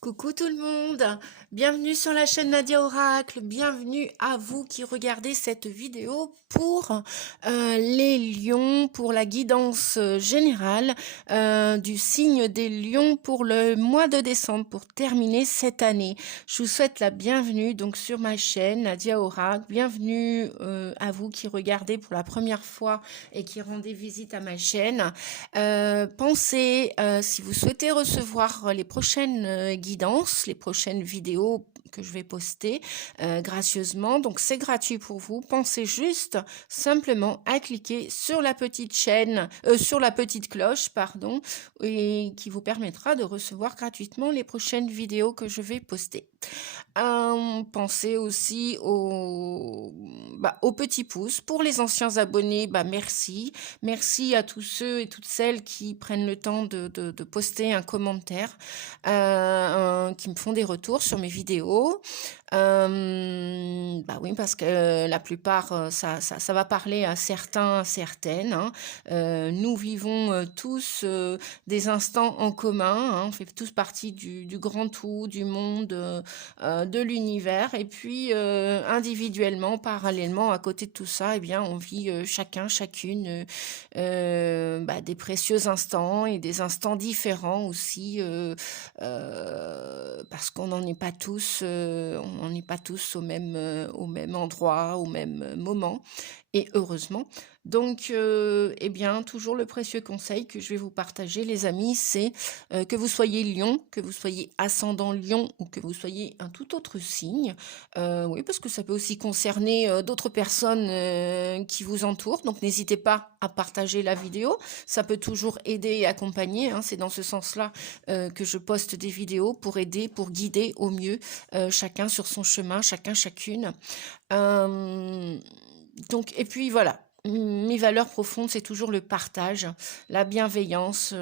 Coucou tout le monde, bienvenue sur la chaîne Nadia Oracle, bienvenue à vous qui regardez cette vidéo pour les lions, pour la guidance générale du signe des lions pour le mois de décembre, pour terminer cette année. Je vous souhaite la bienvenue donc sur ma chaîne Nadia Oracle, bienvenue à vous qui regardez pour la première fois et qui rendez visite à ma chaîne. Pensez, si vous souhaitez recevoir les prochaines guidances, les prochaines vidéos que je vais poster gracieusement, donc c'est gratuit pour vous. Pensez juste simplement à cliquer sur la petite chaîne, sur la petite cloche, pardon, et qui vous permettra de recevoir gratuitement les prochaines vidéos que je vais poster. Pensez aussi au petit pouce. Pour les anciens abonnés, merci. Merci à tous ceux et toutes celles qui prennent le temps de poster un commentaire, qui me font des retours sur mes vidéos. Oui, parce que la plupart, ça va parler à certains, certaines. Hein. Nous vivons tous des instants en commun. Hein. On fait tous partie du grand tout, du monde, de l'univers. Et puis, individuellement, parallèlement, à côté de tout ça, eh bien, on vit chacun, chacune des précieux instants et des instants différents aussi, parce qu'on n'en est pas tous, on n'est pas tous au même endroit, au même moment, et heureusement. Donc, eh bien, toujours le précieux conseil que je vais vous partager, les amis, c'est que vous soyez lion, que vous soyez ascendant lion ou que vous soyez un tout autre signe. Oui, parce que ça peut aussi concerner d'autres personnes qui vous entourent. Donc, n'hésitez pas à partager la vidéo. Ça peut toujours aider et accompagner. Hein. C'est dans ce sens-là que je poste des vidéos pour aider, pour guider au mieux chacun sur son chemin, chacun, chacune. Donc, et puis voilà. Mes valeurs profondes, c'est toujours le partage, la bienveillance,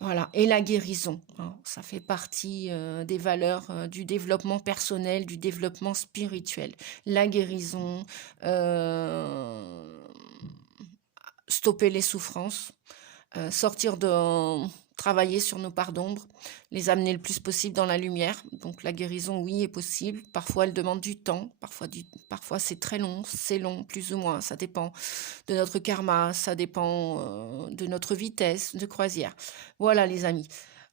voilà, et la guérison. Hein. Ça fait partie des valeurs du développement personnel, du développement spirituel. La guérison, stopper les souffrances, sortir de travailler sur nos parts d'ombre, les amener le plus possible dans la lumière. Donc la guérison, oui, est possible. Parfois, elle demande du temps. Parfois c'est très long, c'est long, plus ou moins. Ça dépend de notre karma, ça dépend de notre vitesse de croisière. Voilà, les amis.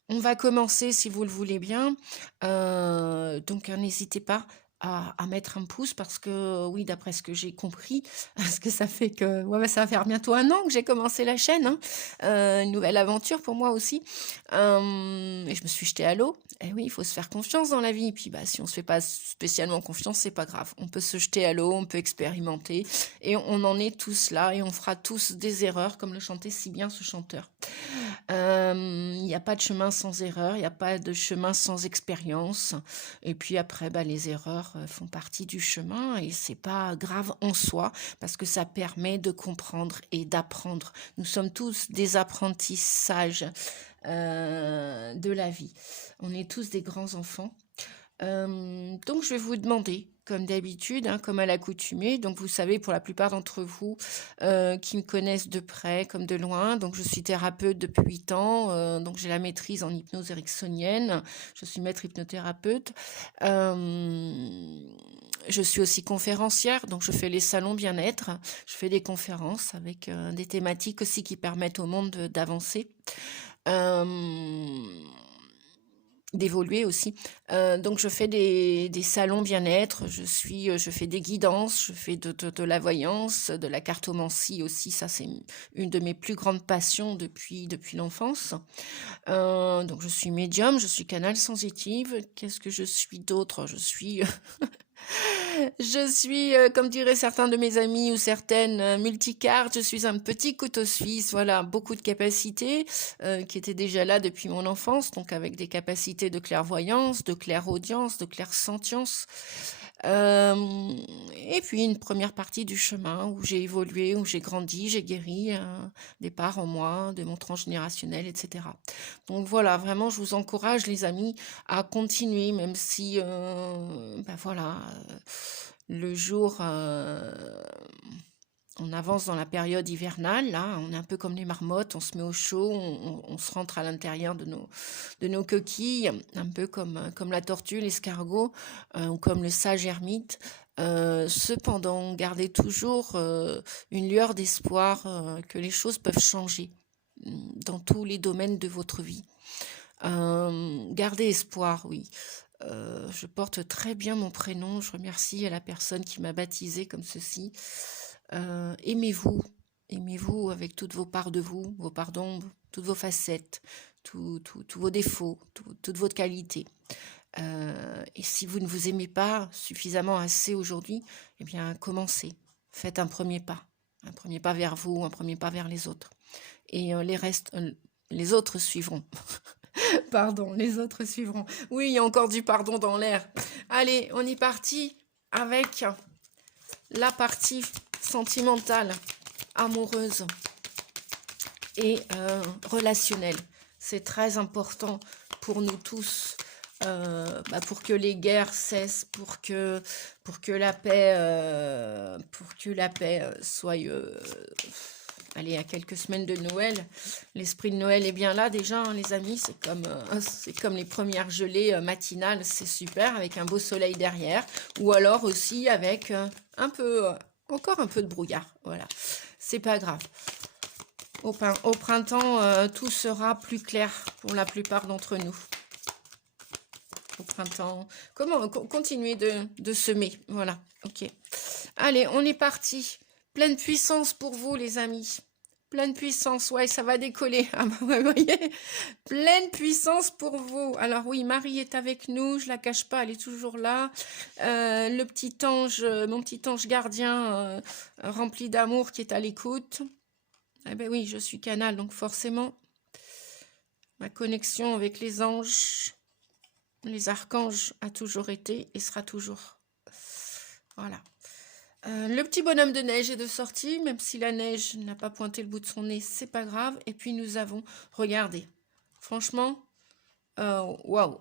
On va commencer, si vous le voulez bien. Donc, n'hésitez pas à mettre un pouce parce que, oui, d'après ce que j'ai compris, parce que ça fait que ça va faire bientôt 1 an que j'ai commencé la chaîne. Hein. Une nouvelle aventure pour moi aussi. Et je me suis jetée à l'eau. Et oui, il faut se faire confiance dans la vie. Et puis, si on se fait pas spécialement confiance, c'est pas grave. On peut se jeter à l'eau, on peut expérimenter. Et on en est tous là. Et on fera tous des erreurs, comme le chantait si bien ce chanteur. Il n'y a pas de chemin sans erreur, il n'y a pas de chemin sans expérience. Et puis après, les erreurs font partie du chemin et c'est pas grave en soi parce que ça permet de comprendre et d'apprendre. Nous sommes tous des apprentis sages de la vie. On est tous des grands enfants. Donc je vais vous demander, comme d'habitude, hein, comme à l'accoutumée, donc vous savez pour la plupart d'entre vous qui me connaissent de près comme de loin, donc je suis thérapeute depuis 8 ans, donc j'ai la maîtrise en hypnose ericksonienne, je suis maître hypnothérapeute, je suis aussi conférencière, donc je fais les salons bien-être, je fais des conférences avec des thématiques aussi qui permettent au monde d'avancer. D'évoluer aussi. Donc je fais des salons bien-être, je fais des guidances, je fais de la voyance, de la cartomancie aussi, ça c'est une de mes plus grandes passions depuis l'enfance. Donc je suis médium, je suis canal sensitive. Qu'est-ce que je suis d'autre? Je suis, comme diraient certains de mes amis ou certaines, multicartes. Je suis un petit couteau suisse, voilà, beaucoup de capacités qui étaient déjà là depuis mon enfance, donc avec des capacités de clairvoyance, de clairaudience, de clairsentience. Et puis une première partie du chemin où j'ai évolué, où j'ai grandi, j'ai guéri des parts en moi, de mon transgénérationnel, etc. Donc voilà, vraiment, je vous encourage, les amis, à continuer, même si, le jour On avance dans la période hivernale, là, on est un peu comme les marmottes, on se met au chaud, on se rentre à l'intérieur de nos coquilles, un peu comme la tortue, l'escargot, ou comme le sage ermite. Cependant, gardez toujours une lueur d'espoir que les choses peuvent changer dans tous les domaines de votre vie. Gardez espoir, oui. Je porte très bien mon prénom, je remercie à la personne qui m'a baptisée comme ceci. Aimez-vous, aimez-vous avec toutes vos parts de vous, vos parts d'ombre, toutes vos facettes, tous vos défauts, toutes vos qualités. Et si vous ne vous aimez pas suffisamment assez aujourd'hui, eh bien commencez, faites un premier pas vers vous, un premier pas vers les autres. Et les autres suivront. Pardon, les autres suivront. Oui, il y a encore du pardon dans l'air. Allez, on est parti avec la partie sentimentale, amoureuse et relationnelle. C'est très important pour nous tous, pour que les guerres cessent, pour que la paix, soit... allez, à quelques semaines de Noël, l'esprit de Noël est bien là déjà, hein, les amis, c'est comme les premières gelées matinales, c'est super, avec un beau soleil derrière, ou alors aussi avec encore un peu de brouillard, voilà, c'est pas grave. Au printemps, tout sera plus clair pour la plupart d'entre nous. Au printemps, continuer de semer, voilà, ok. Allez, on est parti. Pleine puissance pour vous, les amis. Pleine puissance, ouais, ça va décoller. Ah bah ouais, vous voyez, pleine puissance pour vous. Alors oui, Marie est avec nous, je la cache pas, elle est toujours là. Le petit ange, mon petit ange gardien rempli d'amour qui est à l'écoute. Eh ben oui, je suis canal, donc forcément, ma connexion avec les anges, les archanges a toujours été et sera toujours. Voilà. Le petit bonhomme de neige est de sortie, même si la neige n'a pas pointé le bout de son nez, c'est pas grave. Et puis nous avons, regardez, franchement, waouh,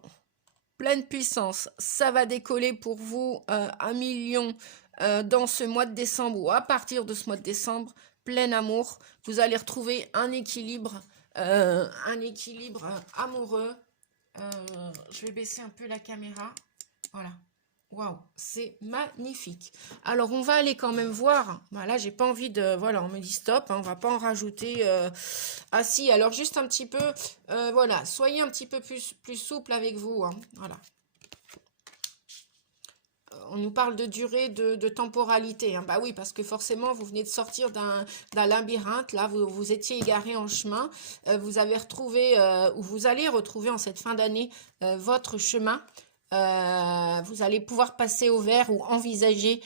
pleine puissance, ça va décoller pour vous 1 million dans ce mois de décembre ou à partir de ce mois de décembre, plein amour. Vous allez retrouver un équilibre amoureux. Je vais baisser un peu la caméra, voilà. Waouh, c'est magnifique. Alors, on va aller quand même voir. Là, j'ai pas envie de... Voilà, on me dit stop, hein, on va pas en rajouter. Ah si, alors juste un petit peu... voilà, soyez un petit peu plus souple avec vous. Hein, voilà. On nous parle de durée, de temporalité. Hein. Bah oui, parce que forcément, vous venez de sortir d'un labyrinthe. Là, vous étiez égaré en chemin. Vous avez retrouvé, ou vous allez retrouver en cette fin d'année, votre chemin. Vous allez pouvoir passer au vert ou envisager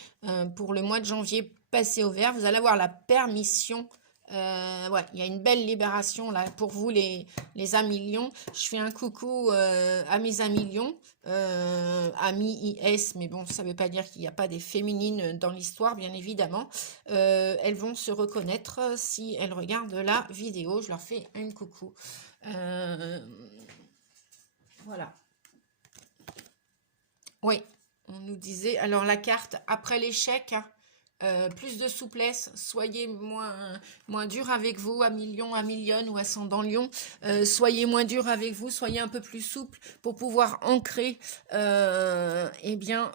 pour le mois de janvier passer au vert. Vous allez avoir la permission. Ouais, il y a une belle libération là pour vous les amis lions. Je fais un coucou à mes amis lions, amis IS, mais bon, ça veut pas dire qu'il n'y a pas des féminines dans l'histoire, bien évidemment. Elles vont se reconnaître si elles regardent la vidéo. Je leur fais un coucou. Voilà. Oui, on nous disait, alors la carte, après l'échec, plus de souplesse, soyez moins dur avec vous, à million, à millionne ou ascendant lion, soyez moins dur avec vous, soyez un peu plus souple pour pouvoir ancrer, eh bien,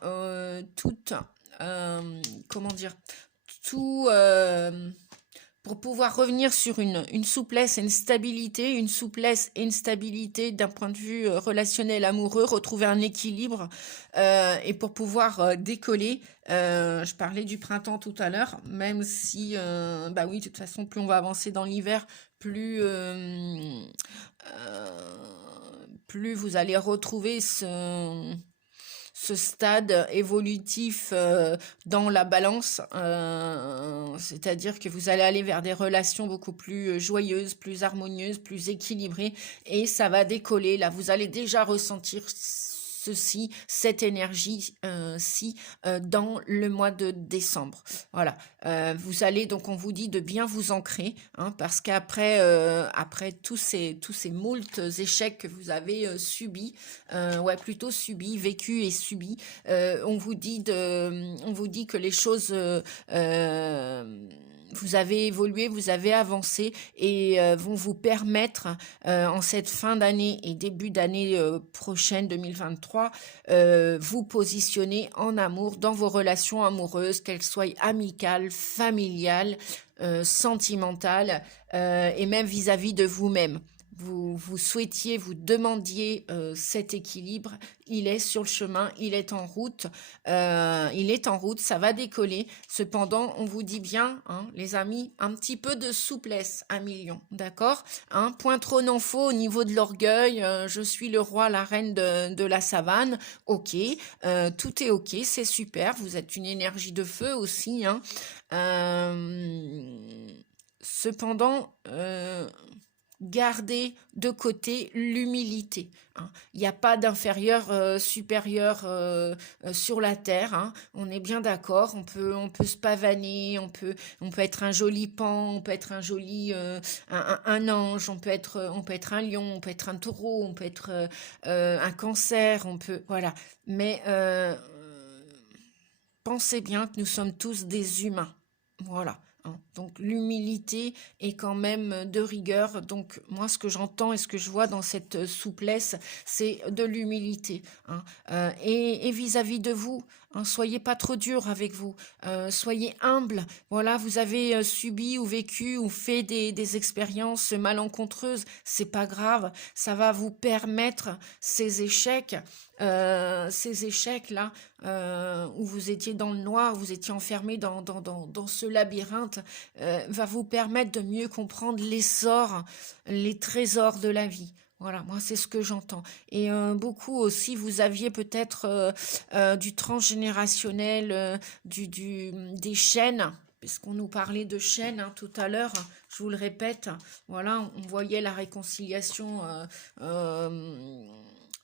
comment dire, tout... pour pouvoir revenir sur une souplesse et une souplesse et une stabilité d'un point de vue relationnel amoureux, retrouver un équilibre et pour pouvoir décoller. Je parlais du printemps tout à l'heure, même si, bah oui, de toute façon, plus on va avancer dans l'hiver, plus vous allez retrouver ce stade évolutif dans la balance, c'est-à-dire que vous allez aller vers des relations beaucoup plus joyeuses, plus harmonieuses, plus équilibrées, et ça va décoller. Là, vous allez déjà ressentir cette énergie-ci dans le mois de décembre. Voilà. Vous allez, donc on vous dit de bien vous ancrer, hein, parce qu'après tous ces moultes échecs que vous avez subis, plutôt subis, vécus et subis, on vous dit que les choses vous avez évolué, vous avez avancé et vont vous permettre en cette fin d'année et début d'année prochaine 2023, vous positionner en amour dans vos relations amoureuses, qu'elles soient amicales, familiales, sentimentales et même vis-à-vis de vous-même. Vous souhaitiez, vous demandiez cet équilibre, il est sur le chemin, il est en route, ça va décoller. Cependant, on vous dit bien, hein, les amis, un petit peu de souplesse, 1 million, d'accord, hein, point trop n'en faut au niveau de l'orgueil, je suis le roi, la reine de la savane, ok, tout est ok, c'est super, vous êtes une énergie de feu aussi, hein. Cependant, gardez de côté l'humilité, hein. Il n'y a pas d'inférieur supérieur sur la terre, hein. On est bien d'accord. On peut se pavaner, on peut être un joli pan, on peut être un joli un ange, on peut être un lion, on peut être un taureau, on peut être un cancer, voilà. Mais pensez bien que nous sommes tous des humains, voilà, hein. Donc l'humilité est quand même de rigueur. Donc moi, ce que j'entends et ce que je vois dans cette souplesse, c'est de l'humilité, hein. Et vis-à-vis de vous, hein, soyez pas trop dur avec vous, soyez humble. Voilà, vous avez subi ou vécu ou fait des expériences malencontreuses, c'est pas grave, ça va vous permettre ces échecs-là, où vous étiez dans le noir, vous étiez enfermé dans ce labyrinthe, va vous permettre de mieux comprendre l'essor, les trésors de la vie. Voilà, moi c'est ce que j'entends. Et beaucoup aussi, vous aviez peut-être du transgénérationnel, des chaînes, puisqu'on nous parlait de chaînes hein, tout à l'heure, je vous le répète, voilà, on voyait la réconciliation,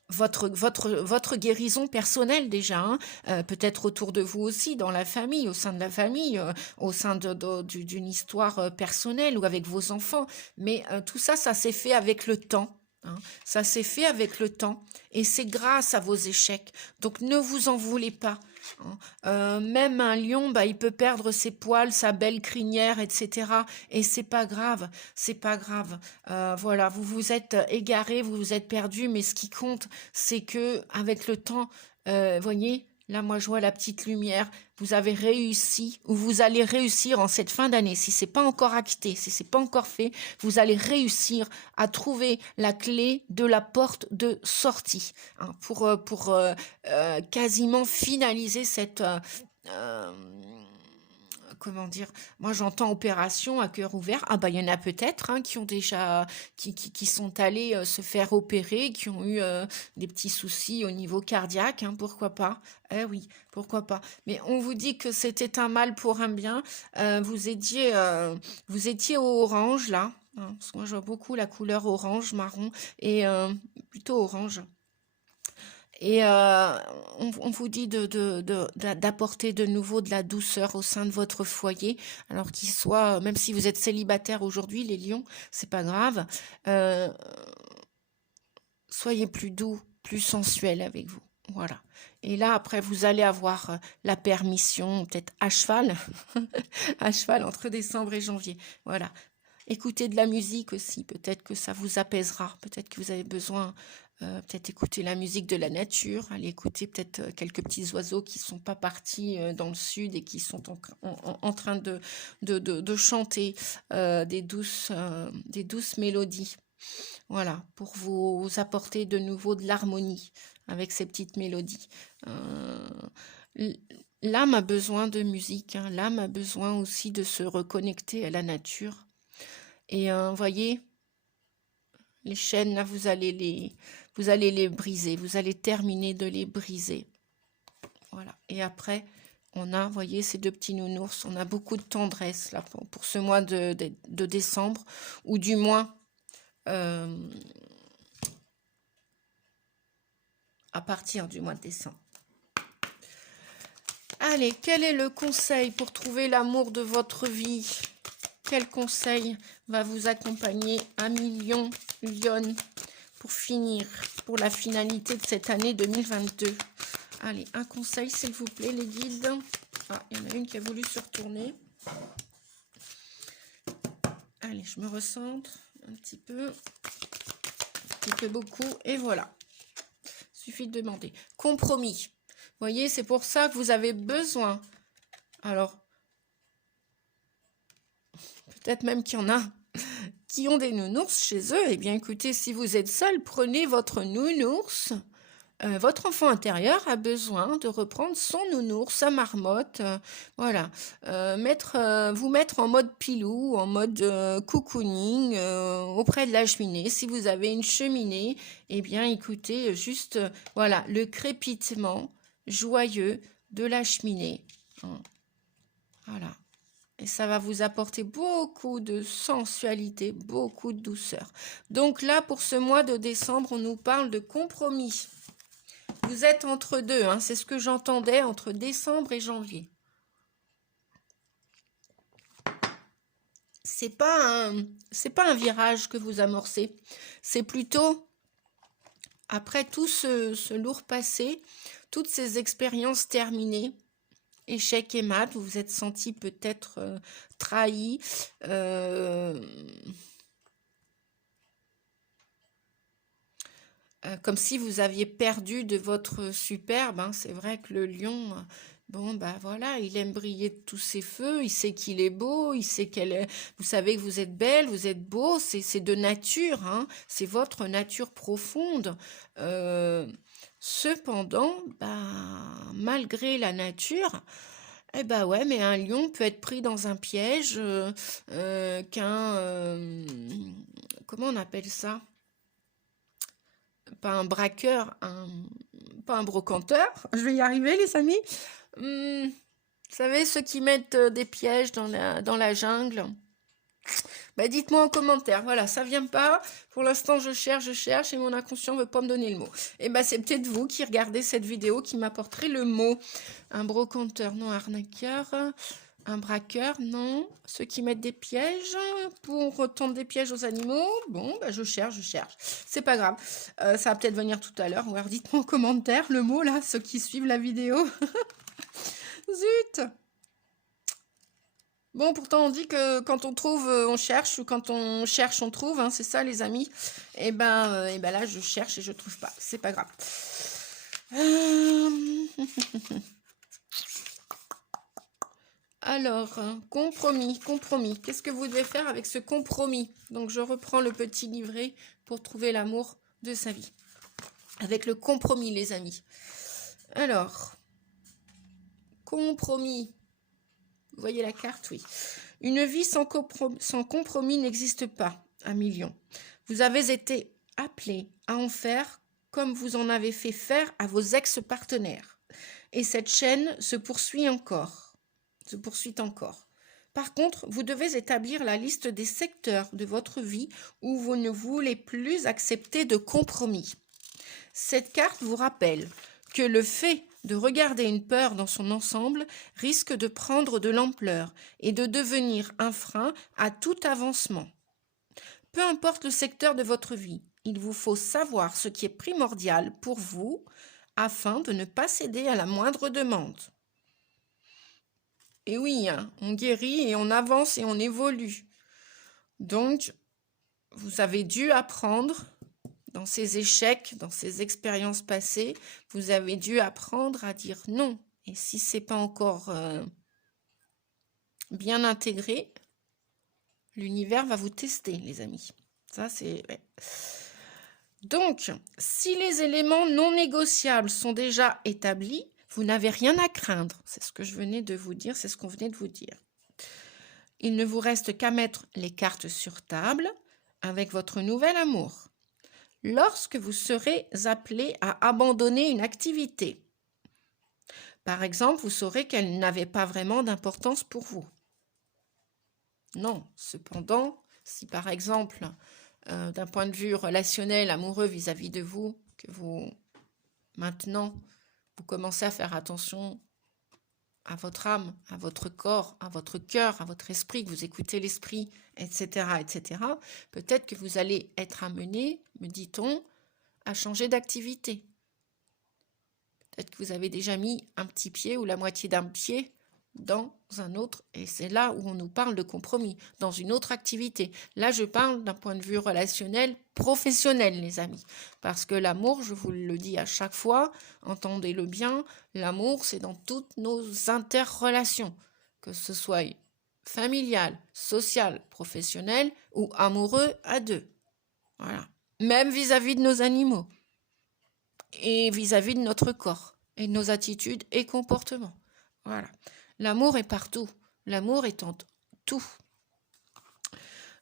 votre guérison personnelle déjà, hein, peut-être autour de vous aussi, dans la famille, au sein de la famille, au sein d'une histoire personnelle ou avec vos enfants. Mais tout ça, ça s'est fait avec le temps, hein. Ça s'est fait avec le temps et c'est grâce à vos échecs. Donc ne vous en voulez pas, hein. Même un lion, bah, il peut perdre ses poils, sa belle crinière, etc. Et c'est pas grave, c'est pas grave. Voilà, vous vous êtes égaré, vous vous êtes perdu, mais ce qui compte, c'est que avec le temps, voyez, là, moi, je vois la petite lumière. Vous avez réussi, ou vous allez réussir en cette fin d'année. Si c'est pas encore acté, si c'est pas encore fait, vous allez réussir à trouver la clé de la porte de sortie, hein, pour quasiment finaliser cette euh, comment dire, moi j'entends opération à cœur ouvert. Ah bah il y en a peut-être hein, qui ont déjà qui sont allés se faire opérer, qui ont eu des petits soucis au niveau cardiaque, hein, pourquoi pas? Eh oui, pourquoi pas. Mais on vous dit que c'était un mal pour un bien. Vous étiez au orange là, hein, parce que moi je vois beaucoup la couleur orange, marron et plutôt orange. Et on vous dit d'apporter de nouveau de la douceur au sein de votre foyer, alors qu'il soit, même si vous êtes célibataire aujourd'hui, les lions, c'est pas grave, euh, soyez plus doux, plus sensuel avec vous. Voilà. Et là, après, vous allez avoir la permission, peut-être à cheval, à cheval entre décembre et janvier. Voilà. Écoutez de la musique aussi, peut-être que ça vous apaisera, peut-être que vous avez besoin, peut-être écouter la musique de la nature, aller écouter peut-être quelques petits oiseaux qui sont pas partis dans le sud et qui sont en train de chanter des douces mélodies. Voilà, pour vous apporter de nouveau de l'harmonie avec ces petites mélodies. Euh, L'âme a besoin de musique, hein, l'âme a besoin aussi de se reconnecter à la nature. Et voyez, les chaînes, là, vous allez les briser. Vous allez terminer de les briser. Voilà. Et après, on a, voyez, ces deux petits nounours. On a beaucoup de tendresse, là, pour ce mois de décembre. Ou du moins, euh, à partir du mois de décembre. Allez, quel est le conseil pour trouver l'amour de votre vie? Quel conseil va vous accompagner 1 million, Lyon, pour finir, pour la finalité de cette année 2022? Allez, un conseil, s'il vous plaît, les guides. Ah, il y en a une qui a voulu se retourner. Allez, je me recentre un petit peu beaucoup, et voilà. Suffit de demander. Compromis. Vous voyez, c'est pour ça que vous avez besoin. Alors, peut-être même qu'il y en a qui ont des nounours chez eux. Eh bien, écoutez, si vous êtes seul, prenez votre nounours. Votre enfant intérieur a besoin de reprendre son nounours, sa marmotte, voilà. Vous mettre en mode pilou, en mode cocooning, auprès de la cheminée. Si vous avez une cheminée, eh bien, écoutez, juste, voilà, le crépitement joyeux de la cheminée. Voilà. Et ça va vous apporter beaucoup de sensualité, beaucoup de douceur. Donc là, pour ce mois de décembre, on nous parle de compromis. Vous êtes entre deux, hein, c'est ce que j'entendais entre décembre et janvier. C'est pas un virage que vous amorcez. C'est plutôt, après tout ce lourd passé, toutes ces expériences terminées, échec et mat, vous vous êtes senti peut-être trahi, comme si vous aviez perdu de votre superbe, hein. C'est vrai que le lion, bon, bah voilà, il aime briller de tous ses feux, il sait qu'il est beau, il sait vous savez que vous êtes belle, vous êtes beau, c'est de nature, hein, c'est votre nature profonde. Cependant, bah, malgré la nature, eh bah ouais, mais un lion peut être pris dans un piège comment on appelle ça? Pas un braqueur, pas un brocanteur. Je vais y arriver, les amis. Vous savez, ceux qui mettent des pièges dans la jungle. Bah, dites-moi en commentaire. Voilà, ça vient pas. Pour l'instant, je cherche et mon inconscient veut pas me donner le mot. Et bah, c'est peut-être vous qui regardez cette vidéo qui m'apporterez le mot. Un brocanteur, non, arnaqueur. Un braqueur, non. Ceux qui mettent des pièges pour tendre des pièges aux animaux. Bon, bah, je cherche. C'est pas grave. Ça va peut-être venir tout à l'heure. Ou alors dites-moi en commentaire le mot, là, ceux qui suivent la vidéo. Zut! Bon, pourtant, on dit que quand on trouve, on cherche, ou quand on cherche, on trouve, hein, c'est ça, les amis. Et ben là, je cherche et je trouve pas. C'est pas grave. Alors, compromis. Qu'est-ce que vous devez faire avec ce compromis? Donc, je reprends le petit livret pour trouver l'amour de sa vie. Avec le compromis, les amis. Alors, compromis. Vous voyez la carte? Oui. Une vie sans compromis n'existe pas, 1 million. Vous avez été appelé à en faire comme vous en avez fait faire à vos ex-partenaires. Et cette chaîne se poursuit encore. Par contre, vous devez établir la liste des secteurs de votre vie où vous ne voulez plus accepter de compromis. Cette carte vous rappelle que le fait de regarder une peur dans son ensemble risque de prendre de l'ampleur et de devenir un frein à tout avancement. Peu importe le secteur de votre vie, il vous faut savoir ce qui est primordial pour vous afin de ne pas céder à la moindre demande. Et oui, hein, on guérit et on avance et on évolue. Donc, vous avez dû apprendre dans ces échecs, dans ces expériences passées, vous avez dû apprendre à dire non. Et si c'est pas encore bien intégré, l'univers va vous tester, les amis. Ça, c'est... Ouais. Donc, si les éléments non négociables sont déjà établis, vous n'avez rien à craindre. C'est ce que je venais de vous dire, c'est ce qu'on venait de vous dire. Il ne vous reste qu'à mettre les cartes sur table avec votre nouvel amour. Lorsque vous serez appelé à abandonner une activité, par exemple, vous saurez qu'elle n'avait pas vraiment d'importance pour vous. Non, cependant, si par exemple, d'un point de vue relationnel, amoureux vis-à-vis de vous, que vous, maintenant, vous commencez à faire attention à votre âme, à votre corps, à votre cœur, à votre esprit, que vous écoutez l'esprit, etc., peut-être que vous allez être amené, me dit-on, à changer d'activité. Peut-être que vous avez déjà mis un petit pied ou la moitié d'un pied dans un autre, et c'est là où on nous parle de compromis, dans une autre activité. Là, je parle d'un point de vue relationnel, professionnel, les amis. Parce que l'amour, je vous le dis à chaque fois, entendez-le bien, l'amour, c'est dans toutes nos interrelations, que ce soit familial, social, professionnel ou amoureux à deux. Voilà. Même vis-à-vis de nos animaux et vis-à-vis de notre corps et de nos attitudes et comportements. Voilà. L'amour est partout. L'amour est en tout.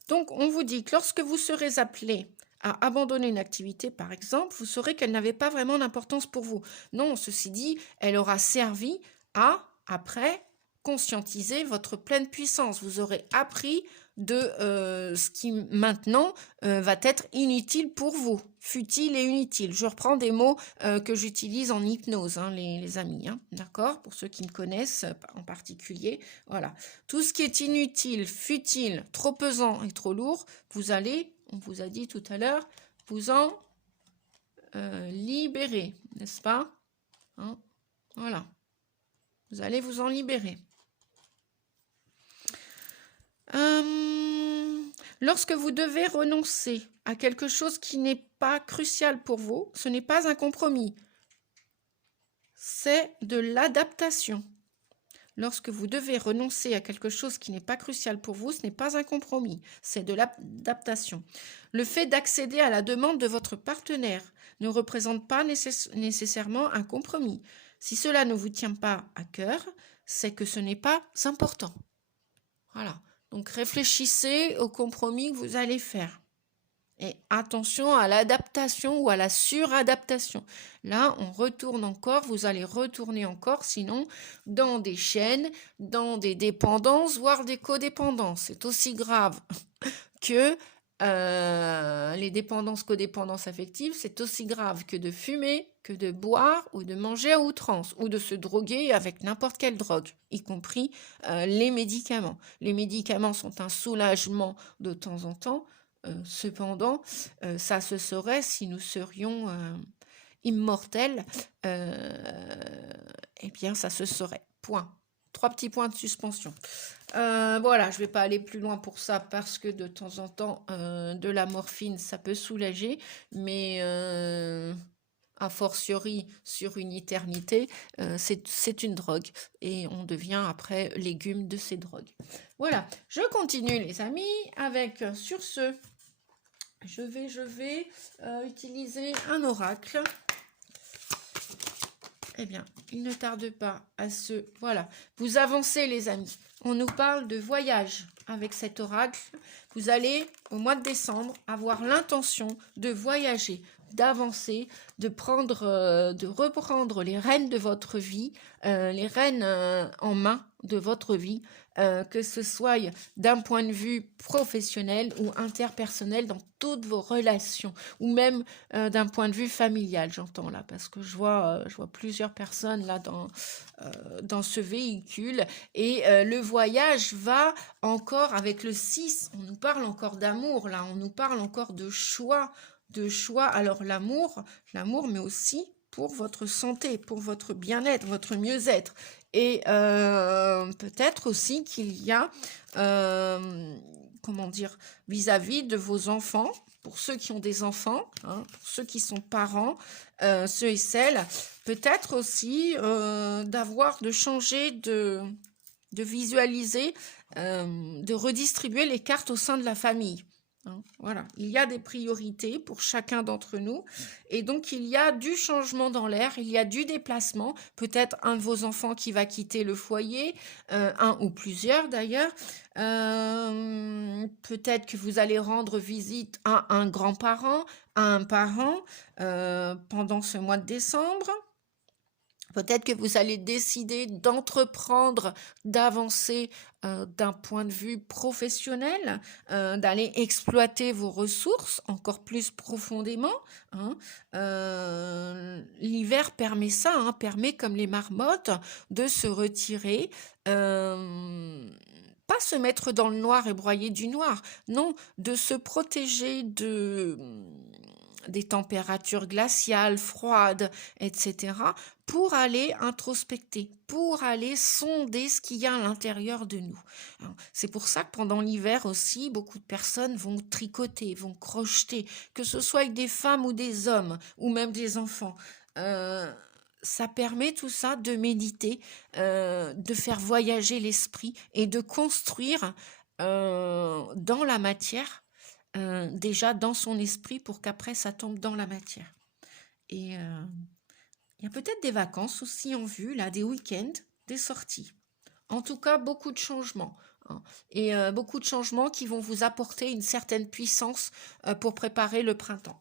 Donc, on vous dit que lorsque vous serez appelé à abandonner une activité, par exemple, vous saurez qu'elle n'avait pas vraiment d'importance pour vous. Non, ceci dit, elle aura servi à, après, conscientiser votre pleine puissance. Vous aurez appris de ce qui maintenant va être inutile pour vous, futile et inutile. Je reprends des mots que j'utilise en hypnose, hein, les amis, hein, d'accord? Pour ceux qui me connaissent en particulier, voilà. Tout ce qui est inutile, futile, trop pesant et trop lourd, vous allez, on vous a dit tout à l'heure, vous en libérer, n'est-ce pas? Hein? Voilà. Vous allez vous en libérer. Lorsque vous devez renoncer à quelque chose qui n'est pas crucial pour vous, ce n'est pas un compromis, c'est de l'adaptation. Lorsque vous devez renoncer à quelque chose qui n'est pas crucial pour vous, ce n'est pas un compromis, c'est de l'adaptation. Le fait d'accéder à la demande de votre partenaire ne représente pas nécessairement un compromis. Si cela ne vous tient pas à cœur, c'est que ce n'est pas important. Voilà. Donc réfléchissez au compromis que vous allez faire. Et attention à l'adaptation ou à la suradaptation. Là, on retourne encore, vous allez retourner encore, sinon, dans des chaînes, dans des dépendances, voire des codépendances. C'est aussi grave que les dépendances, codépendances affectives, c'est aussi grave que de fumer, que de boire ou de manger à outrance, ou de se droguer avec n'importe quelle drogue, y compris les médicaments. Les médicaments sont un soulagement de temps en temps. Cependant, ça se saurait si nous serions immortels. Eh bien, ça se saurait. Point. 3 petits points de suspension. Voilà, je ne vais pas aller plus loin pour ça parce que de temps en temps, de la morphine, ça peut soulager, mais a fortiori sur une éternité, c'est une drogue et on devient après légume de ces drogues. Voilà, je continue les amis avec, sur ce, je vais utiliser un oracle. Eh bien, il ne tarde pas à se... Voilà, vous avancez les amis. On nous parle de voyage avec cet oracle. Vous allez, au mois de décembre, avoir l'intention de voyager, d'avancer, de reprendre les rênes de votre vie, les rênes en main de votre vie, que ce soit d'un point de vue professionnel ou interpersonnel dans toutes vos relations, ou même d'un point de vue familial, j'entends là, parce que je vois plusieurs personnes là dans ce véhicule, et le voyage va encore avec le 6, on nous parle encore d'amour, là, on nous parle encore de choix, alors l'amour, mais aussi pour votre santé, pour votre bien-être, votre mieux-être. Et peut-être aussi qu'il y a, comment dire, vis-à-vis de vos enfants, pour ceux qui ont des enfants, hein, pour ceux qui sont parents, ceux et celles, peut-être aussi de changer, de visualiser, de redistribuer les cartes au sein de la famille. Hein, voilà, il y a des priorités pour chacun d'entre nous et donc il y a du changement dans l'air, il y a du déplacement, peut-être un de vos enfants qui va quitter le foyer, un ou plusieurs d'ailleurs, peut-être que vous allez rendre visite à un grand-parent, à un parent pendant ce mois de décembre. Peut-être que vous allez décider d'entreprendre, d'avancer d'un point de vue professionnel, d'aller exploiter vos ressources encore plus profondément. Hein. L'hiver permet ça, hein, permet comme les marmottes de se retirer. Pas se mettre dans le noir et broyer du noir, non, de se protéger des températures glaciales, froides, etc., pour aller introspecter, pour aller sonder ce qu'il y a à l'intérieur de nous. C'est pour ça que pendant l'hiver aussi, beaucoup de personnes vont tricoter, vont crocheter, que ce soit avec des femmes ou des hommes, ou même des enfants. Ça permet tout ça de méditer, de faire voyager l'esprit et de construire dans la matière, déjà dans son esprit pour qu'après ça tombe dans la matière. Et il y a peut-être des vacances aussi en vue, là, des week-ends, des sorties. En tout cas, beaucoup de changements. Et beaucoup de changements qui vont vous apporter une certaine puissance pour préparer le printemps.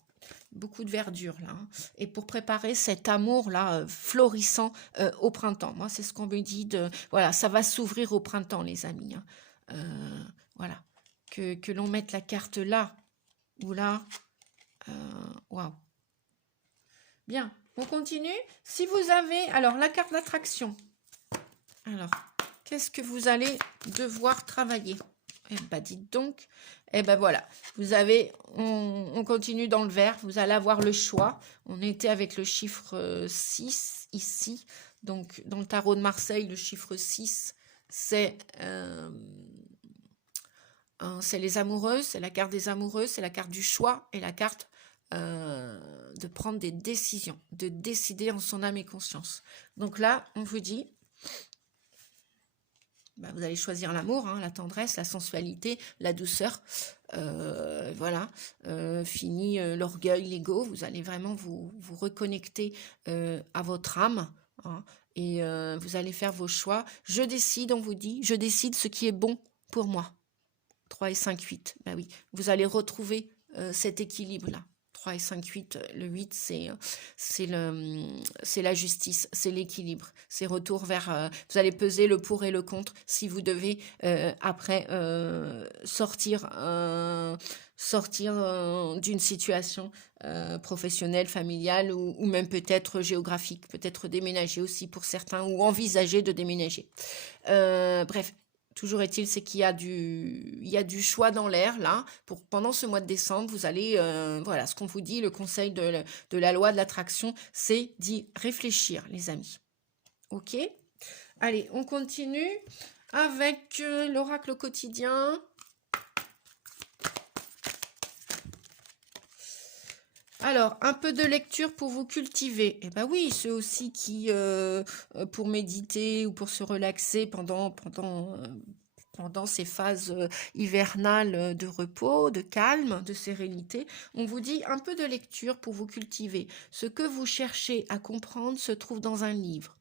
Beaucoup de verdure là, et pour préparer cet amour là florissant au printemps. Moi, c'est ce qu'on me dit voilà, ça va s'ouvrir au printemps, les amis. Voilà, que l'on mette la carte là ou là. Waouh. Bien, on continue. Si vous avez alors la carte d'attraction. Alors, qu'est-ce que vous allez devoir travailler? Eh ben, dites donc. Eh ben voilà, vous avez, on continue dans le vert, vous allez avoir le choix. On était avec le chiffre 6 ici. Donc, dans le tarot de Marseille, le chiffre 6, c'est les amoureuses, c'est la carte des amoureuses, c'est la carte du choix et la carte de prendre des décisions, de décider en son âme et conscience. Donc là, on vous dit... vous allez choisir l'amour, la tendresse, la sensualité, la douceur. Voilà. Fini l'orgueil, l'ego. Vous allez vraiment vous reconnecter à votre âme. Et vous allez faire vos choix. Je décide, on vous dit, je décide ce qui est bon pour moi. 3 et 5, 8. Ben oui, vous allez retrouver cet équilibre-là. 3 et 5, 8. Le 8, c'est la justice, c'est l'équilibre. C'est retour vers... vous allez peser le pour et le contre si vous devez après sortir d'une situation professionnelle, familiale ou même peut-être géographique, peut-être déménager aussi pour certains ou envisager de déménager. Bref. Toujours est-il, c'est qu'il y a du choix dans l'air, là. Pendant ce mois de décembre, vous allez, voilà, ce qu'on vous dit, le conseil de la loi de l'attraction, c'est d'y réfléchir, les amis. Ok? Allez, on continue avec l'oracle quotidien. Alors, un peu de lecture pour vous cultiver. Eh bien oui, ceux aussi qui, pour méditer ou pour se relaxer pendant ces phases hivernales de repos, de calme, de sérénité, on vous dit un peu de lecture pour vous cultiver. Ce que vous cherchez à comprendre se trouve dans un livre.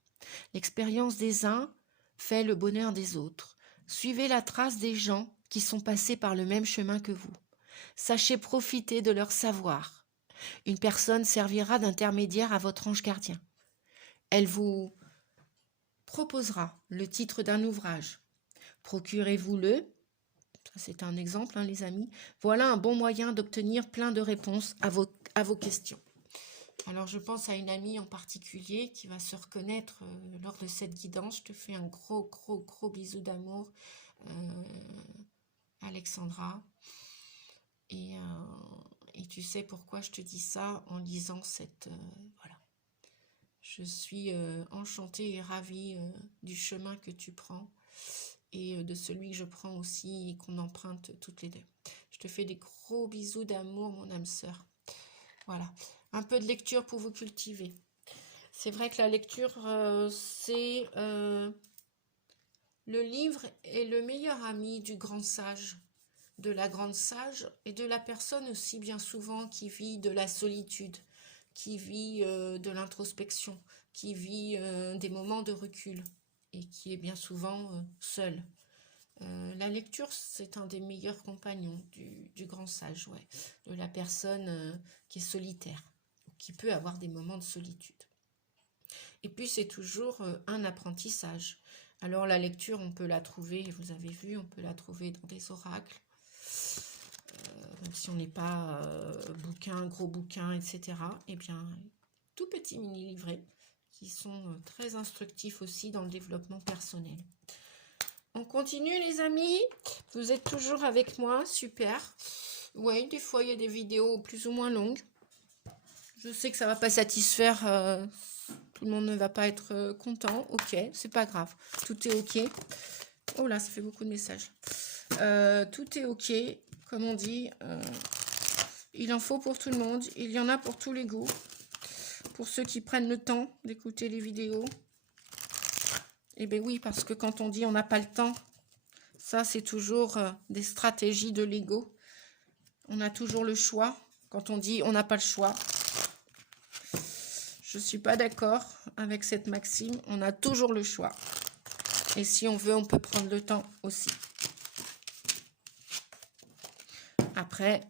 L'expérience des uns fait le bonheur des autres. Suivez la trace des gens qui sont passés par le même chemin que vous. Sachez profiter de leur savoir. Une personne servira d'intermédiaire à votre ange gardien. Elle vous proposera le titre d'un ouvrage. Procurez-vous-le. Ça, c'est un exemple, les amis. Voilà un bon moyen d'obtenir plein de réponses à vos questions. Alors, je pense à une amie en particulier qui va se reconnaître lors de cette guidance. Je te fais un gros, gros, gros bisou d'amour, Alexandra. Et tu sais pourquoi je te dis ça en lisant cette... voilà. Je suis enchantée et ravie du chemin que tu prends et de celui que je prends aussi et qu'on emprunte toutes les deux. Je te fais des gros bisous d'amour, mon âme sœur. Voilà. Un peu de lecture pour vous cultiver. C'est vrai que la lecture, c'est... le livre est le meilleur ami du grand sage, de la grande sage et de la personne aussi bien souvent qui vit de la solitude, qui vit de l'introspection, qui vit des moments de recul et qui est bien souvent seule. La lecture, c'est un des meilleurs compagnons du grand sage, ouais, de la personne qui est solitaire, qui peut avoir des moments de solitude. Et puis, c'est toujours un apprentissage. Alors, la lecture, on peut la trouver, vous avez vu, on peut la trouver dans des oracles, même si on n'est pas gros bouquin, etc. Eh bien, tout petit mini-livret qui sont très instructifs aussi dans le développement personnel. On continue, les amis. Vous êtes toujours avec moi, super. Oui, des fois, il y a des vidéos plus ou moins longues. Je sais que ça va pas satisfaire, tout le monde ne va pas être content. Ok, c'est pas grave. Tout est ok. Oh là, ça fait beaucoup de messages. Tout est ok, comme on dit. Il en faut pour tout le monde. Il y en a pour tous les goûts. Pour ceux qui prennent le temps d'écouter les vidéos. Eh bien oui, parce que quand on dit on n'a pas le temps, ça c'est toujours des stratégies de l'ego. On a toujours le choix. Quand on dit on n'a pas le choix, je ne suis pas d'accord avec cette maxime. On a toujours le choix. Et si on veut, on peut prendre le temps aussi. Après,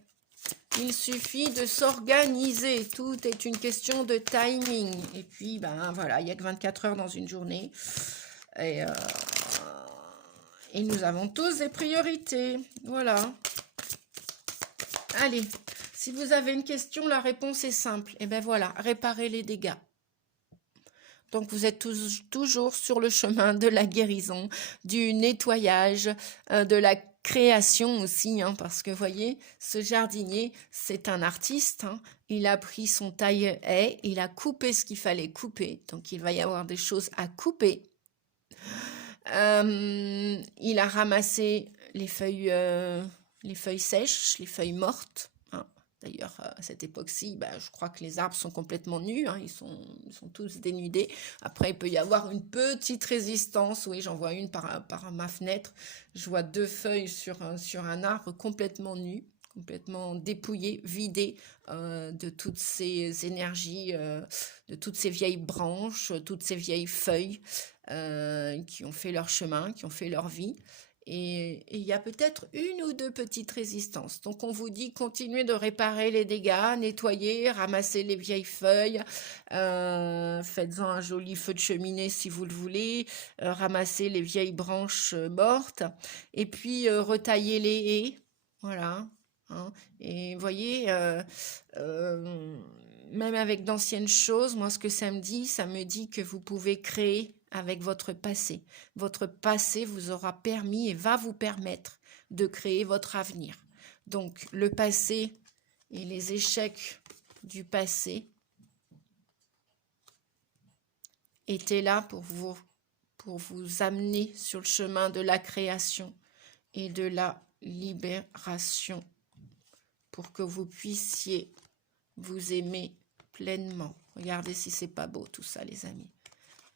il suffit de s'organiser. Tout est une question de timing. Et puis, ben voilà, il n'y a que 24 heures dans une journée. Et nous avons tous des priorités. Voilà. Allez, si vous avez une question, la réponse est simple. Et ben voilà, réparer les dégâts. Donc, vous êtes toujours sur le chemin de la guérison, du nettoyage, de la création aussi, hein, parce que, vous voyez, ce jardinier, c'est un artiste. Hein, il a pris son taille-haie, il a coupé ce qu'il fallait couper. Donc, il va y avoir des choses à couper. Il a ramassé les feuilles sèches, les feuilles mortes. Hein. D'ailleurs, à cette époque-ci, je crois que les arbres sont complètement nus. Hein. Ils sont tous dénudés. Après, il peut y avoir une petite résistance. Oui, j'en vois une par ma fenêtre. Je vois 2 feuilles sur un arbre complètement nu, complètement dépouillé, vidé de toutes ces énergies, de toutes ces vieilles branches, toutes ces vieilles feuilles qui ont fait leur chemin, qui ont fait leur vie. Et il y a peut-être 1 ou 2 petites résistances. Donc on vous dit continuez de réparer les dégâts, nettoyer, ramasser les vieilles feuilles, faites-en un joli feu de cheminée si vous le voulez, ramasser les vieilles branches mortes, et puis retailler les haies, voilà. Hein. Et vous voyez, même avec d'anciennes choses, moi ce que ça me dit que vous pouvez créer avec votre passé. Votre passé vous aura permis et va vous permettre de créer votre avenir. Donc le passé et les échecs du passé étaient là pour vous amener sur le chemin de la création et de la libération, pour que vous puissiez vous aimer pleinement. Regardez si c'est pas beau tout ça, les amis.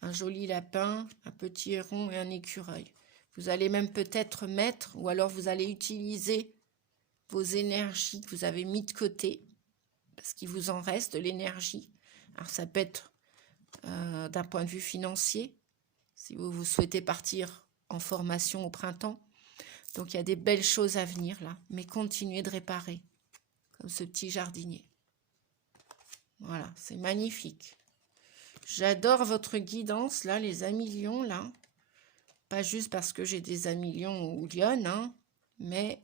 Un joli lapin, un petit héron et un écureuil. Vous allez même peut-être mettre, ou alors vous allez utiliser vos énergies que vous avez mis de côté, parce qu'il vous en reste de l'énergie. Alors ça peut être d'un point de vue financier, si vous souhaitez partir en formation au printemps. Donc il y a des belles choses à venir là, mais continuez de réparer, comme ce petit jardinier. Voilà, c'est magnifique. J'adore votre guidance, là, les amis lions, là. Pas juste parce que j'ai des amis lions ou lionnes, hein, mais,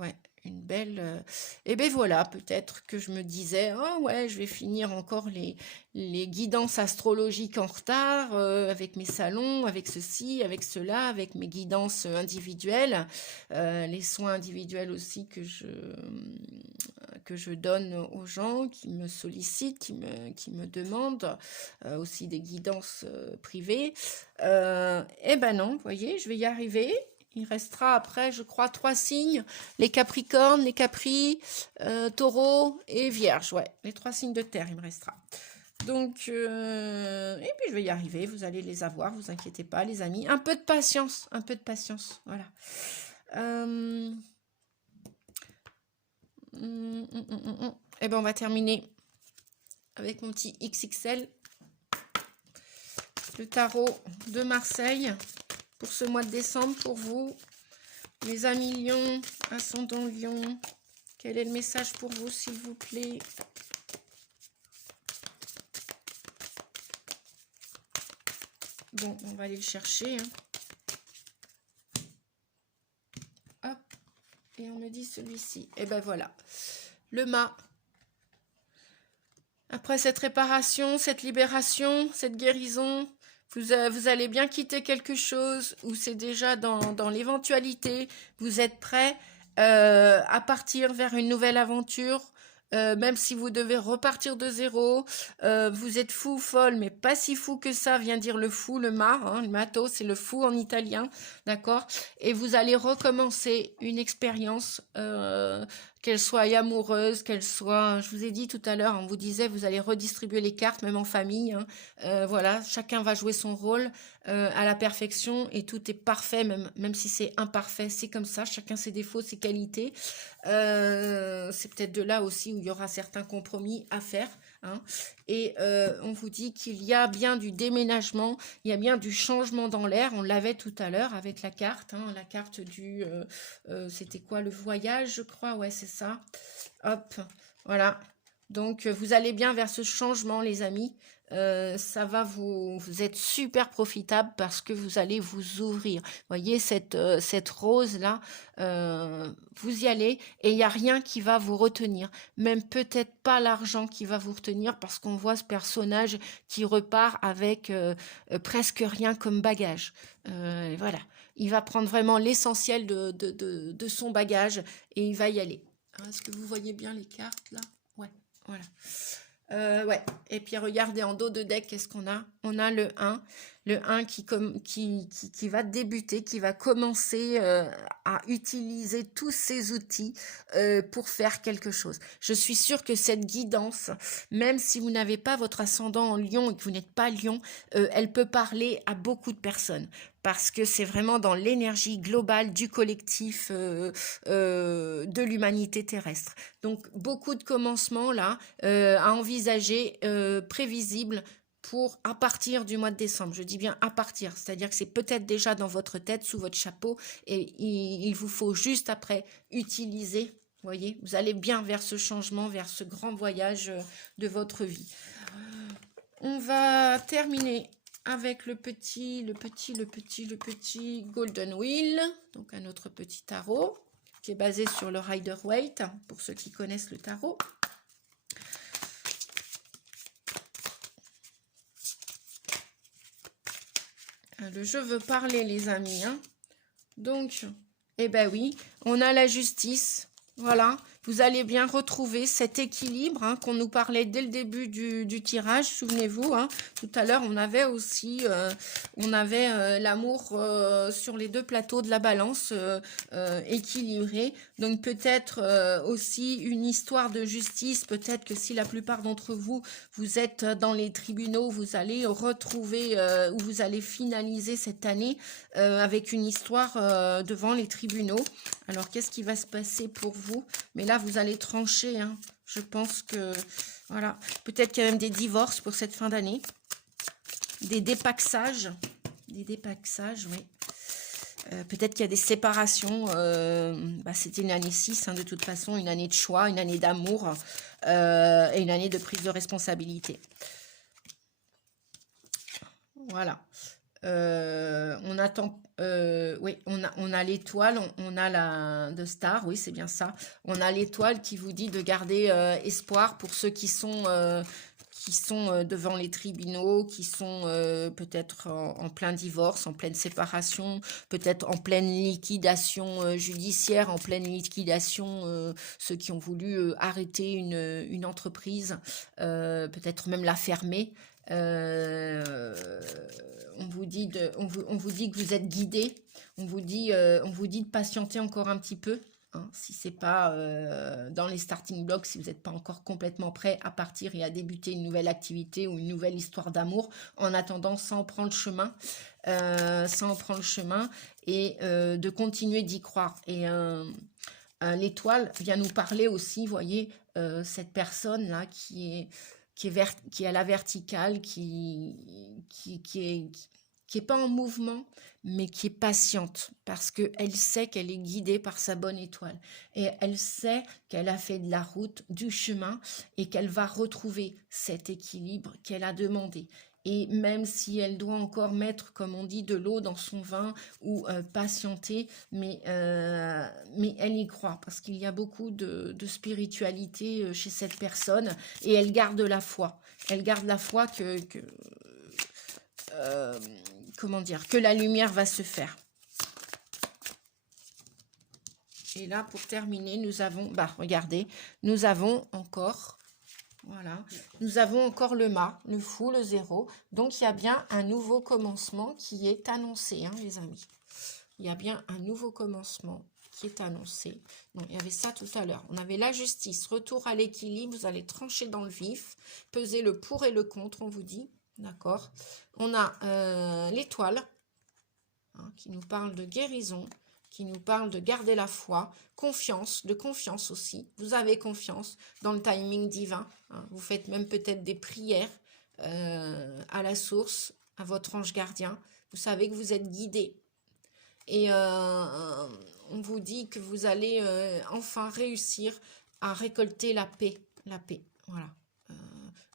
ouais, une belle... Et bien voilà, peut-être que je me disais, oh ouais, je vais finir encore les guidances astrologiques en retard, avec mes salons, avec ceci, avec cela, avec mes guidances individuelles, les soins individuels aussi que je donne aux gens qui me sollicitent, qui me demandent, aussi des guidances privées. Eh ben non, vous voyez, je vais y arriver. Il restera après, je crois, 3 signes, les Capricornes, les Capris, Taureau et Vierge. Ouais, les 3 signes de terre, il me restera. Donc, et puis je vais y arriver, vous allez les avoir, vous inquiétez pas, les amis. Un peu de patience, voilà. Et ben on va terminer avec mon petit XXL, le tarot de Marseille pour ce mois de décembre pour vous, les amis lions, ascendant lion. Quel est le message pour vous, s'il vous plaît? Bon, on va aller le chercher. Hein. Hop. Et on me dit celui-ci. Et ben voilà. Le mât. Après cette réparation, cette libération, cette guérison, vous allez bien quitter quelque chose ou c'est déjà dans l'éventualité. Vous êtes prêt à partir vers une nouvelle aventure, même si vous devez repartir de zéro, vous êtes fou ou folle, mais pas si fou que ça, vient dire le fou, le le matto, c'est le fou en italien, d'accord? Et vous allez recommencer une expérience, qu'elle soit amoureuse, qu'elle soit, je vous ai dit tout à l'heure, on vous disait, vous allez redistribuer les cartes, même en famille, hein. Voilà, chacun va jouer son rôle à la perfection et tout est parfait, même si c'est imparfait, c'est comme ça, chacun ses défauts, ses qualités. C'est peut-être de là aussi où il y aura certains compromis à faire, hein. Et on vous dit qu'il y a bien du déménagement, il y a bien du changement dans l'air. On l'avait tout à l'heure avec la carte, hein, la carte du... c'était quoi, le voyage, je crois? Ouais, c'est ça. Hop, voilà. Donc, vous allez bien vers ce changement, les amis. Ça va vous êtes super profitable parce que vous allez vous ouvrir. Voyez cette rose-là, vous y allez et il n'y a rien qui va vous retenir. Même peut-être pas l'argent qui va vous retenir parce qu'on voit ce personnage qui repart avec presque rien comme bagage. Voilà. Il va prendre vraiment l'essentiel de son bagage et il va y aller. Est-ce que vous voyez bien les cartes là? Ouais, voilà. Ouais, et puis regardez en dos de deck, qu'est-ce qu'on a? On a le 1 qui va débuter, qui va commencer à utiliser tous ces outils pour faire quelque chose. Je suis sûre que cette guidance, même si vous n'avez pas votre ascendant en Lion et que vous n'êtes pas Lion, elle peut parler à beaucoup de personnes. Parce que c'est vraiment dans l'énergie globale du collectif de l'humanité terrestre. Donc, beaucoup de commencements là à envisager, prévisibles pour à partir du mois de décembre. Je dis bien à partir, c'est-à-dire que c'est peut-être déjà dans votre tête, sous votre chapeau, et il vous faut juste après utiliser. Voyez, vous allez bien vers ce changement, vers ce grand voyage de votre vie. On va terminer avec le petit Golden Wheel, donc un autre petit tarot qui est basé sur le Rider-Waite, pour ceux qui connaissent le tarot. Le jeu veut parler, les amis, hein. Donc, eh ben oui, on a la justice. Voilà, vous allez bien retrouver cet équilibre hein, qu'on nous parlait dès le début du tirage, souvenez-vous. Hein, tout à l'heure, on avait aussi l'amour sur les deux plateaux de la balance équilibré. Donc peut-être aussi une histoire de justice. Peut-être que si la plupart d'entre vous, vous êtes dans les tribunaux, vous allez retrouver ou vous allez finaliser cette année avec une histoire devant les tribunaux. Alors, qu'est-ce qui va se passer pour vous? Mais là, vous allez trancher. Hein. Je pense que, voilà. Peut-être qu'il y a même des divorces pour cette fin d'année. Des dépaxages. Des dépaxages, oui. Peut-être qu'il y a des séparations. C'était une année 6, hein, de toute façon. Une année de choix, une année d'amour et une année de prise de responsabilité. Voilà. On attend, oui, on a l'étoile, on a la de star, oui, c'est bien ça. On a l'étoile qui vous dit de garder espoir pour ceux qui sont devant les tribunaux, qui sont peut-être en plein divorce, en pleine séparation, peut-être en pleine liquidation judiciaire, en pleine liquidation, ceux qui ont voulu arrêter une entreprise, peut-être même la fermer. On vous dit que vous êtes guidé, on vous dit de patienter encore un petit peu, hein, si c'est pas dans les starting blocks, si vous n'êtes pas encore complètement prêt à partir et à débuter une nouvelle activité ou une nouvelle histoire d'amour. En attendant, ça en prend le chemin, et de continuer d'y croire. Et l'étoile vient nous parler aussi, voyez, cette personne là qui est à la verticale, qui est pas en mouvement, mais qui est patiente, parce qu'elle sait qu'elle est guidée par sa bonne étoile. Et elle sait qu'elle a fait de la route, du chemin, et qu'elle va retrouver cet équilibre qu'elle a demandé. Et même si elle doit encore mettre, comme on dit, de l'eau dans son vin ou patienter, mais elle y croit parce qu'il y a beaucoup de spiritualité chez cette personne et elle garde la foi. Elle garde la foi comment dire, que la lumière va se faire. Et là, pour terminer, nous avons, bah, regardez, nous avons encore, voilà, nous avons encore le mât, le fou, le 0. Donc, il y a bien un nouveau commencement qui est annoncé, hein, les amis. Il y a bien un nouveau commencement qui est annoncé. Non, il y avait ça tout à l'heure. On avait la justice, retour à l'équilibre, vous allez trancher dans le vif, peser le pour et le contre, on vous dit, d'accord. On a l'étoile, hein, qui nous parle de guérison, qui nous parle de garder la foi, confiance, de confiance aussi. Vous avez confiance dans le timing divin, hein. Vous faites même peut-être des prières à la source, à votre ange gardien. Vous savez que vous êtes guidé. Et on vous dit que vous allez enfin réussir à récolter la paix. La paix, voilà.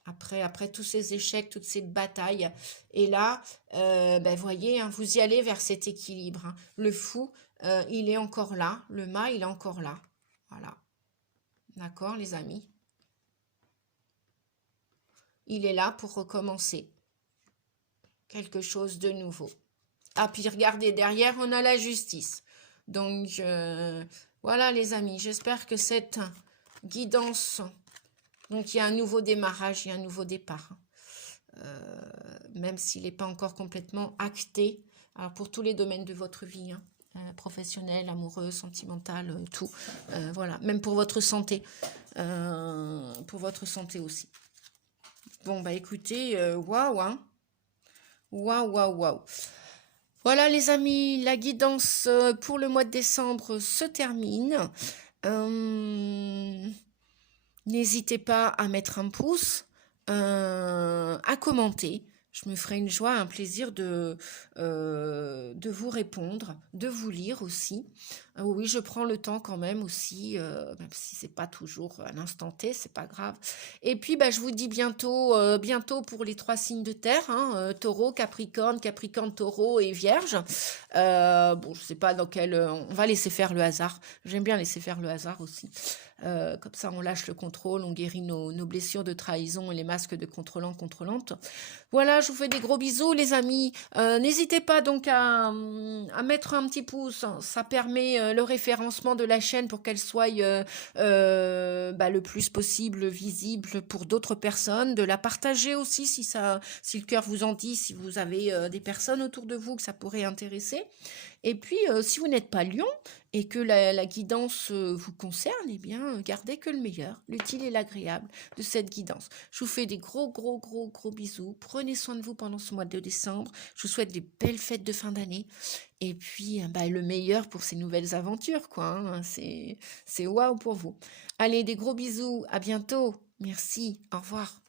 Après tous ces échecs, toutes ces batailles. Et là, ben, voyez, hein, vous y allez vers cet équilibre, hein. Le fou, il est encore là. Le mât, il est encore là. Voilà. D'accord, les amis? Il est là pour recommencer. Quelque chose de nouveau. Ah, puis regardez, derrière, on a la justice. Donc, voilà, les amis. J'espère que cette guidance... Donc, il y a un nouveau démarrage, il y a un nouveau départ. Même s'il n'est pas encore complètement acté. Alors, pour tous les domaines de votre vie, hein, professionnel, amoureux, sentimental, tout. Voilà, même pour votre santé. Pour votre santé aussi. Bon, bah écoutez, waouh, hein. Waouh, waouh, waouh. Voilà les amis, la guidance pour le mois de décembre se termine. N'hésitez pas à mettre un pouce, à commenter. Je me ferai une joie, un plaisir de vous répondre, de vous lire aussi. Oui, je prends le temps quand même aussi, même si c'est pas toujours à l'instant T, c'est pas grave. Et puis, bah, je vous dis bientôt pour les 3 signes de terre, hein, Taureau, Capricorne, Taureau et Vierge. Bon, je sais pas dans quel... on va laisser faire le hasard. J'aime bien laisser faire le hasard aussi. Comme ça, on lâche le contrôle, on guérit nos blessures de trahison et les masques de contrôlantes. Voilà, je vous fais des gros bisous, les amis. N'hésitez pas donc à mettre un petit pouce. Ça permet le référencement de la chaîne pour qu'elle soit bah, le plus possible visible pour d'autres personnes. De la partager aussi si le cœur vous en dit, si vous avez des personnes autour de vous que ça pourrait intéresser. Et puis, si vous n'êtes pas lion et que la guidance vous concerne, eh bien, gardez que le meilleur, l'utile et l'agréable de cette guidance. Je vous fais des gros bisous. Prenez soin de vous pendant ce mois de décembre. Je vous souhaite des belles fêtes de fin d'année. Et puis, bah, le meilleur pour ces nouvelles aventures, quoi, hein. C'est waouh pour vous. Allez, des gros bisous. À bientôt. Merci. Au revoir.